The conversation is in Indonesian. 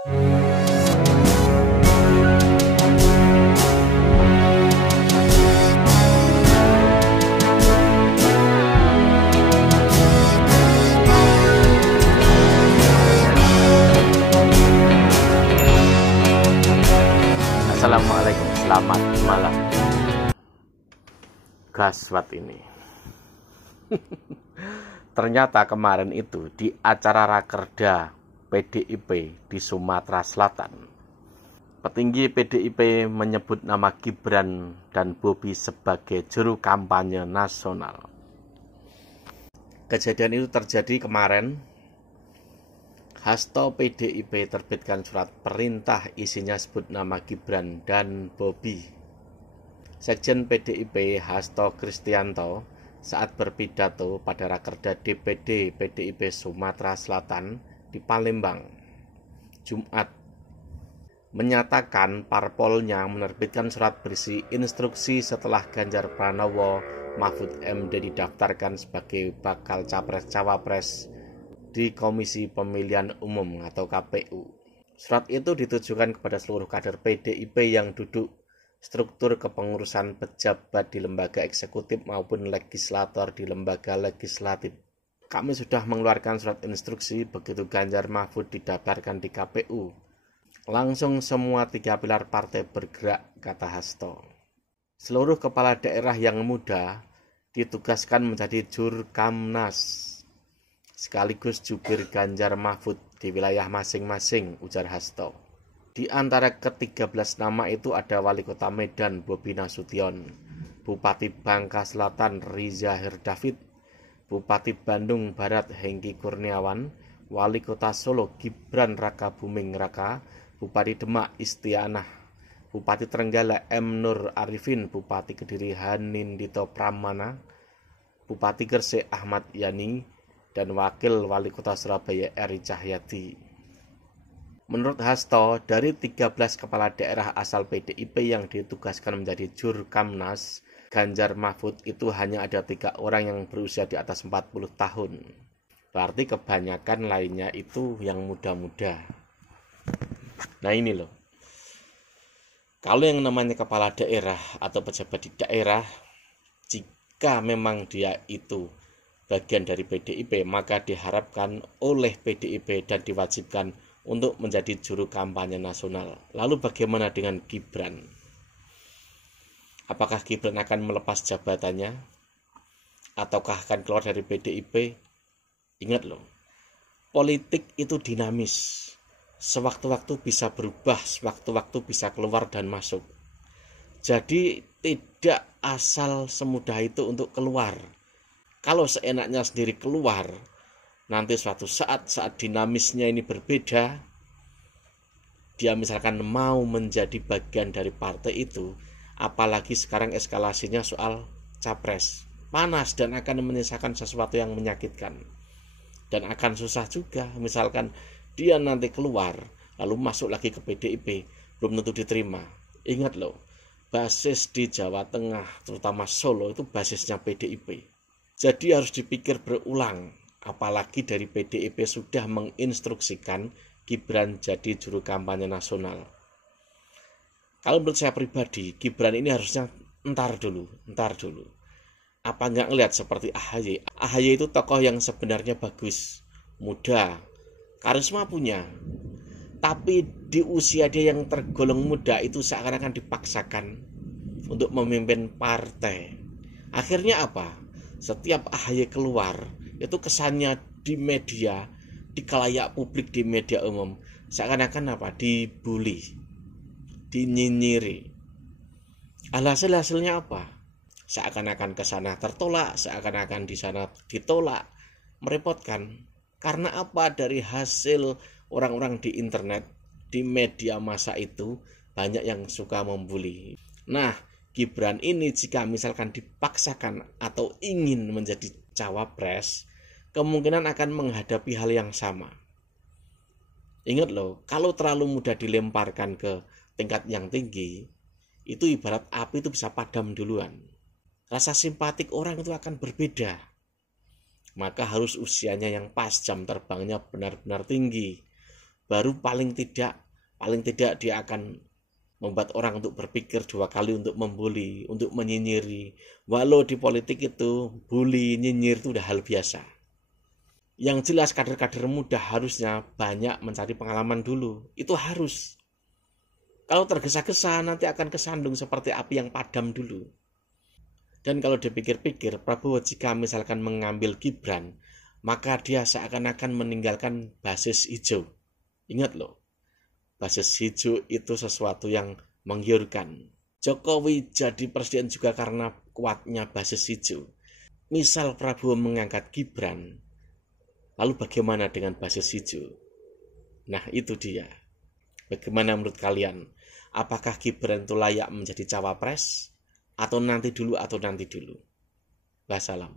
Assalamualaikum, selamat malam. Gaswat ini. Ternyata kemarin itu di acara Rakerda PDIP di Sumatera Selatan, petinggi PDIP menyebut nama Gibran dan Bobi sebagai juru kampanye nasional. Kejadian itu terjadi kemarin. Hasto PDIP terbitkan surat perintah isinya sebut nama Gibran dan Bobi. Sekjen PDIP Hasto Kristianto saat berpidato pada Rakerda DPD PDIP Sumatera Selatan di Palembang, Jumat, menyatakan parpolnya menerbitkan surat berisi instruksi setelah Ganjar Pranowo Mahfud MD didaftarkan sebagai bakal capres-cawapres di Komisi Pemilihan Umum atau KPU. Surat itu ditujukan kepada seluruh kader PDIP yang duduk struktur kepengurusan pejabat di lembaga eksekutif maupun legislator di lembaga legislatif. Kami sudah mengeluarkan surat instruksi begitu Ganjar Mahfud didaftarkan di KPU. Langsung semua 3 pilar partai bergerak, kata Hasto. Seluruh kepala daerah yang muda ditugaskan menjadi Jurkamnas sekaligus jubir Ganjar Mahfud di wilayah masing-masing, ujar Hasto. Di antara ke-13 nama itu ada Wali Kota Medan Bobi Nasution, Bupati Bangka Selatan Riza Herdavid, Bupati Bandung Barat Hengki Kurniawan, Wali Kota Solo Gibran Raka Buming Raka, Bupati Demak Istianah, Bupati Trenggalek M. Nur Arifin, Bupati Kediri Hanindito Pramana, Bupati Gresik Ahmad Yani, dan Wakil Wali Kota Surabaya Eri Cahyadi. Menurut Hasto, dari 13 kepala daerah asal PDIP yang ditugaskan menjadi Jurkamnas, Ganjar Mahfud itu hanya ada 3 orang yang berusia di atas 40 tahun. Berarti kebanyakan lainnya itu yang muda-muda. Nah ini loh, kalau yang namanya kepala daerah atau pejabat di daerah, jika memang dia itu bagian dari PDIP, maka diharapkan oleh PDIP dan diwajibkan untuk menjadi juru kampanye nasional. Lalu bagaimana dengan Gibran? Apakah Gibran akan melepas jabatannya? Ataukah akan keluar dari PDIP? Ingat loh, politik itu dinamis. Sewaktu-waktu bisa berubah, sewaktu-waktu bisa keluar dan masuk. Jadi tidak asal semudah itu untuk keluar. Kalau seenaknya sendiri keluar, nanti suatu saat dinamisnya ini berbeda, dia misalkan mau menjadi bagian dari partai itu, apalagi sekarang eskalasinya soal capres, panas dan akan menyisakan sesuatu yang menyakitkan. Dan akan susah juga, misalkan dia nanti keluar, lalu masuk lagi ke PDIP, belum tentu diterima. Ingat loh, basis di Jawa Tengah, terutama Solo, itu basisnya PDIP. Jadi harus dipikir berulang, apalagi dari PDIP sudah menginstruksikan Gibran jadi juru kampanye nasional. Kalau menurut saya pribadi, Gibran ini harusnya entar dulu. Apa nggak ngelihat seperti AHY? AHY itu tokoh yang sebenarnya bagus, muda, karisma punya. Tapi di usia dia yang tergolong muda itu seakan-akan dipaksakan untuk memimpin partai. Akhirnya apa? Setiap AHY keluar, itu kesannya di media, di khalayak publik, di media umum, seakan-akan apa? Dibully, dinyinyiri. Hasilnya apa? Seakan-akan ke sana tertolak, seakan-akan di sana ditolak, merepotkan. Karena apa? Dari hasil orang-orang di internet, di media massa itu, banyak yang suka membuli. Nah, Gibran ini jika misalkan dipaksakan atau ingin menjadi cawapres, kemungkinan akan menghadapi hal yang sama. Ingat loh, kalau terlalu mudah dilemparkan ke tingkat yang tinggi, itu ibarat api itu bisa padam duluan. Rasa simpatik orang itu akan berbeda. Maka harus usianya yang pas, jam terbangnya benar-benar tinggi. baru paling tidak dia akan membuat orang untuk berpikir 2 kali untuk membuli, untuk menyinyiri. Walau di politik itu bully, nyinyir itu udah hal biasa. Yang jelas kader-kader muda harusnya banyak mencari pengalaman dulu. Itu harus. Kalau tergesa-gesa nanti akan kesandung seperti api yang padam dulu. Dan kalau dipikir-pikir, Prabowo jika misalkan mengambil Gibran, maka dia seakan-akan meninggalkan basis hijau. Ingat loh, basis hijau itu sesuatu yang menggiurkan. Jokowi jadi presiden juga karena kuatnya basis hijau. Misal Prabowo mengangkat Gibran, lalu bagaimana dengan basis hijau? Nah itu dia. Bagaimana menurut kalian? Apakah Gibran itu layak menjadi cawapres? Atau nanti dulu? Wassalam.